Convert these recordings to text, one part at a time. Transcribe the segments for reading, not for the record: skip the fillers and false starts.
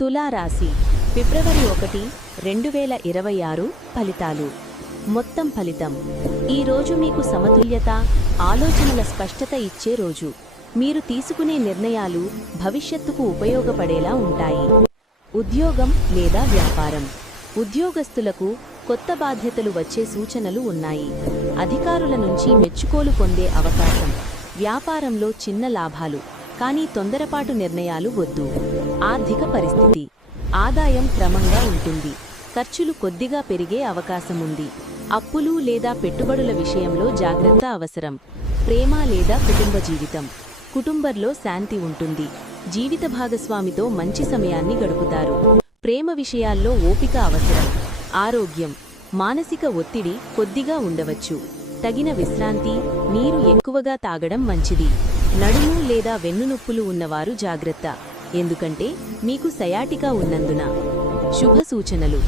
తులారాశి ఫిబ్రవరి 1, 2026 ఫలితాలు. మొత్తం ఫలితం. ఈ రోజు మీకు సమతుల్యత, ఆలోచనల స్పష్టత ఇచ్చే రోజు. మీరు తీసుకునే నిర్ణయాలు భవిష్యత్తుకు ఉపయోగపడేలా ఉంటాయి. ఉద్యోగం లేదా వ్యాపారం. ఉద్యోగస్తులకు కొత్త బాధ్యతలు వచ్చే సూచనలు ఉన్నాయి. అధికారుల నుంచి మెచ్చుకోలు పొందే అవకాశం. వ్యాపారంలో చిన్న లాభాలు, కానీ తొందరపాటు నిర్ణయాలు వద్దు. ఆర్థిక పరిస్థితి. ఆదాయం క్రమంగా ఉంటుంది, ఖర్చులు కొద్దిగా పెరిగే అవకాశముంది. అప్పులు లేదా పెట్టుబడుల విషయంలో జాగ్రత్త అవసరం. ప్రేమ లేదా కుటుంబ జీవితం. కుటుంబంలో శాంతి ఉంటుంది. జీవిత భాగస్వామితో మంచి సమయాన్ని గడుపుతారు. ప్రేమ విషయాల్లో ఓపిక అవసరం. ఆరోగ్యం. మానసిక ఒత్తిడి కొద్దిగా ఉండవచ్చు. తగిన విశ్రాంతి, నీరు ఎక్కువగా తాగడం మంచిది. నడుము లేదా వెన్నునొప్పులు ఉన్నవారు జాగ్రత్త, ఎందుకంటే మీకు సయాటికా ఉన్నందున. శుభ సూచనలు.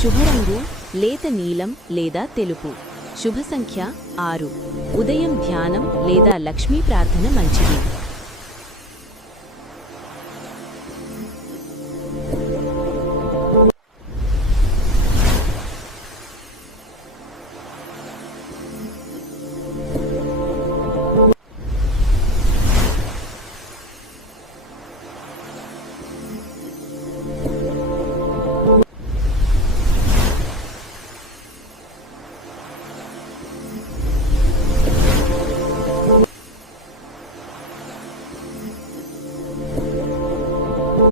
శుభరంగు లేత నీలం లేదా తెలుపు. శుభ సంఖ్య 6. ఉదయం ధ్యానం లేదా లక్ష్మీ ప్రార్థన మంచిది.